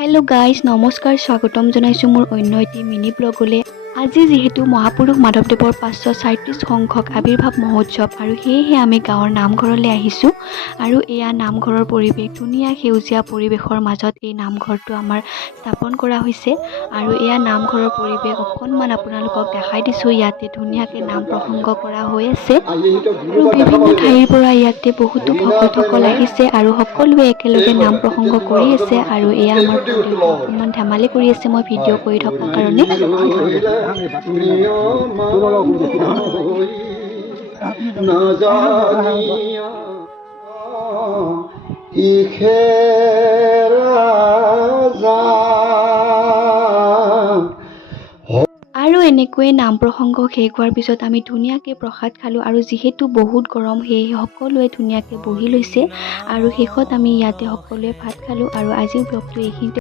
Hello guys नमस्कार स्वागतम जनाइছো মোৰ অন্য এটি মিনি ব্লগলৈ। আজি যেহেতু মহাপুৰুষ মাধৱদেৱৰ 537 সংখ্যক আবিৰ্ভাৱ মহোৎসৱ আৰু সেয়েহে আমি গাঁৱৰ নামঘৰলৈ আহিছো আৰু এয়া নামঘৰৰ পৰিৱেশ ধুনীয়া সেউজীয়া পৰিৱেশৰ মাজত এই নামঘৰটো আমাৰ স্থাপন কৰা হৈছে আৰু এয়া নামঘৰৰ পৰিৱেশ অকণমান আপোনালোকক দেখাই দিছো। ইয়াতে ধুনীয়াকে নাম প্ৰসংগ কৰা হৈ আছে আৰু বিভিন্ন ঠাইৰ পৰা ইয়াতে বহুতো ভকতসকল আহিছে আৰু সকলোৱে একেলগে নাম প্ৰসংগ কৰি আছে আৰু এয়া আমাৰ অকণমান ধেমালি কৰি আছে মই ভিডিঅ' কৰি থকাৰ কাৰণে। আৰু এনেকৈয়ে নাম প্ৰসংগ শেষ হোৱাৰ পিছত আমি ধুনীয়াকৈ প্ৰসাদ খালোঁ আৰু যিহেতু বহুত গৰম সেয়েহে সকলোৱে ধুনীয়াকৈ বহি লৈছে আৰু শেষত আমি ইয়াতে সকলোৱে ভাত খালোঁ আৰু আজিৰ ব্লগটো এইখিনিতে